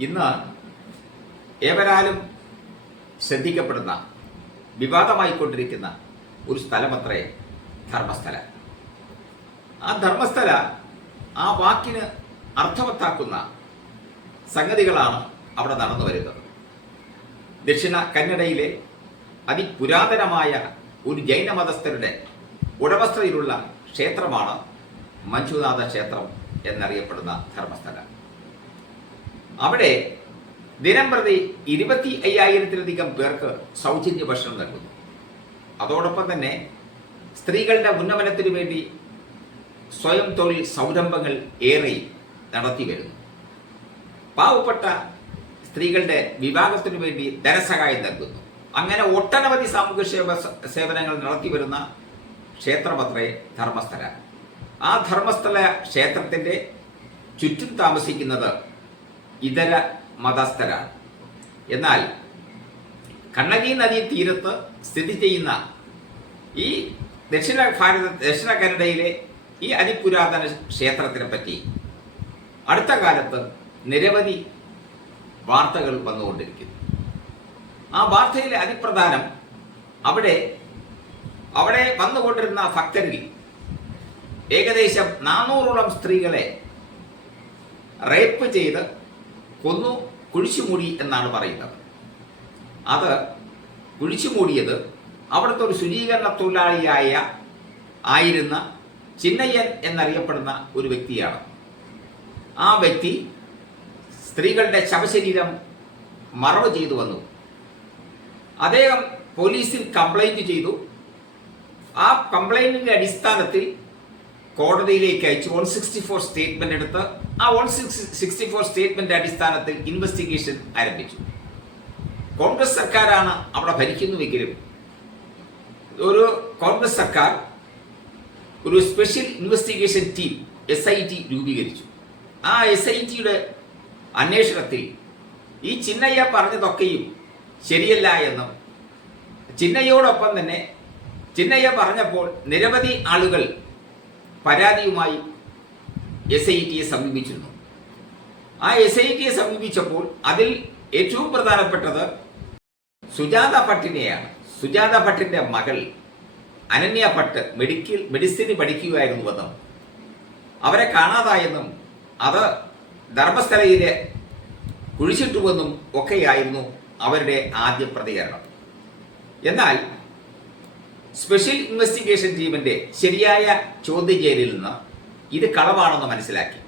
ഇന്ന് ഏവരാലും ശ്രദ്ധിക്കപ്പെടുന്ന വിവാദമായിക്കൊണ്ടിരിക്കുന്ന ഒരു സ്ഥലമത്രേ ധർമ്മസ്ഥല. ആ ധർമ്മസ്ഥല ആ വാക്കിന് അർത്ഥവത്താക്കുന്ന സംഗതികളാണ് അവിടെ നടന്നു വരുന്നത്. ദക്ഷിണ കന്നഡയിലെ അതിപുരാതനമായ ഒരു ജൈനമതസ്ഥരുടെ ഉടമസ്ഥതയിലുള്ള ക്ഷേത്രമാണ് മഞ്ജുനാഥ ക്ഷേത്രം എന്നറിയപ്പെടുന്ന ധർമ്മസ്ഥല. അവിടെ ദിനം പ്രതി 25,000-ലധികം പേർക്ക് സൗജന്യ ഭക്ഷണം നൽകുന്നു. അതോടൊപ്പം തന്നെ സ്ത്രീകളുടെ ഉന്നമനത്തിനു വേണ്ടി സ്വയം തൊഴിൽ സംരംഭങ്ങൾ ഏറെ നടത്തി വരുന്നു. പാവപ്പെട്ട സ്ത്രീകളുടെ വിവാഹത്തിനു വേണ്ടി ധനസഹായം നൽകുന്നു. അങ്ങനെ ഒട്ടനവധി സാമൂഹ്യ സേവനങ്ങൾ നടത്തി വരുന്ന ക്ഷേത്രമത്രേ ധർമ്മസ്ഥല. ആ ധർമ്മസ്ഥല ക്ഷേത്രത്തിന്റെ ചുറ്റും താമസിക്കുന്നത് ഇതര മതസ്ഥരാണ്. എന്നാൽ കണ്ണകി നദീ തീരത്ത് സ്ഥിതി ചെയ്യുന്ന ഈ ദക്ഷിണ കന്നഡയിലെ ഈ അതിപുരാതന ക്ഷേത്രത്തിനെ പറ്റി അടുത്ത കാലത്ത് നിരവധി വാർത്തകൾ വന്നുകൊണ്ടിരിക്കുന്നു. ആ വാർത്തയിലെ അതിപ്രധാനം അവിടെ വന്നുകൊണ്ടിരുന്ന ഭക്തരിൽ ഏകദേശം 400ഓളം സ്ത്രീകളെ റേപ്പ് ചെയ്ത് കൊന്നു കുഴിച്ചുമൂടി എന്നാണ് പറയുന്നത്. അത് കുഴിച്ചുമൂടിയത് അവിടുത്തെ ഒരു ശുചീകരണ തൊഴിലാളിയായിരുന്ന ചിന്നയ്യൻ എന്നറിയപ്പെടുന്ന ഒരു വ്യക്തിയാണ്. ആ വ്യക്തി സ്ത്രീകളുടെ ശവശരീരം മറവ് ചെയ്തു വന്നു. അദ്ദേഹം പോലീസിൽ കംപ്ലൈന്റ് ചെയ്തു. ആ കംപ്ലൈന്റിന്റെ അടിസ്ഥാനത്തിൽ കോടതിയിലേക്ക് അയച്ചു 164 സ്റ്റേറ്റ്മെന്റ് എടുത്ത് ആ 164 സ്റ്റേറ്റ്മെന്റ് അടിസ്ഥാനത്തിൽ ഇൻവെസ്റ്റിഗേഷൻ ആരംഭിച്ചു. കോൺഗ്രസ് സർക്കാരാണ് അവിടെ ഭരിക്കുന്നുവെങ്കിലും കോൺഗ്രസ് സർക്കാർ ഒരു സ്പെഷ്യൽ ഇൻവെസ്റ്റിഗേഷൻ ടീം SIT രൂപീകരിച്ചു. ആ SITയുടെ അന്വേഷണത്തിൽ ഈ ചിന്നയ്യ പറഞ്ഞതൊക്കെയും ശരിയല്ല എന്നും ചിന്നയ്യോടൊപ്പം തന്നെ ചിന്നയ്യ പറഞ്ഞപ്പോൾ നിരവധി ആളുകൾ പരാതിയുമായി SITയെ സമീപിച്ചിരുന്നു. ആ SITയെ സമീപിച്ചപ്പോൾ അതിൽ ഏറ്റവും പ്രധാനപ്പെട്ടത് സുജാത ഭട്ടിനെയാണ്. സുജാത ഭട്ടിന്റെ മകൾ അനന്യ ഭട്ട് മെഡിസിന് പഠിക്കുകയായിരുന്നുവെന്നും അവരെ കാണാതായെന്നും അത് ധർമ്മസ്ഥലയിലെ കുഴിച്ചിട്ടുവെന്നും ഒക്കെയായിരുന്നു അവരുടെ ആദ്യ പ്രതികരണം. എന്നാൽ സ്പെഷ്യൽ ഇൻവെസ്റ്റിഗേഷൻ ടീമിന്റെ ശരിയായ ചോദ്യം ചെയ്യലിൽ നിന്ന് ഇത് കളവാണെന്ന് മനസ്സിലാക്കി.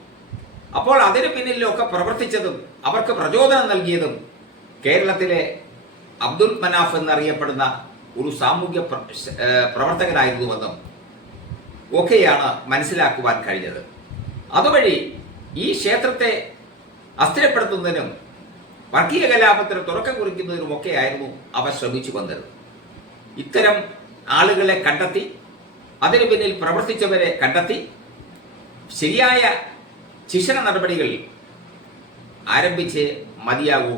അപ്പോൾ അതിന് പിന്നിലൊക്കെ പ്രവർത്തിച്ചതും അവർക്ക് പ്രചോദനം നൽകിയതും കേരളത്തിലെ അബ്ദുൽ മനാഫ് എന്നറിയപ്പെടുന്ന ഒരു സാമൂഹ്യ പ്രവർത്തകനായിരുന്നുവെന്നും ഒക്കെയാണ് മനസ്സിലാക്കുവാൻ കഴിഞ്ഞത്. അതുവഴി ഈ ക്ഷേത്രത്തെ അസ്ഥിരപ്പെടുത്തുന്നതിനും വർഗീയ കലാപത്തിന് തുടക്കം കുറിക്കുന്നതിനും ഒക്കെയായിരുന്നു അവർ ശ്രമിച്ചു വന്നത്. ഇത്തരം ആളുകളെ കണ്ടെത്തി അതിനു പിന്നിൽ പ്രവർത്തിച്ചവരെ കണ്ടെത്തി ശരിയായ ശിക്ഷണ നടപടികൾ ആരംഭിച്ച് മതിയാകൂ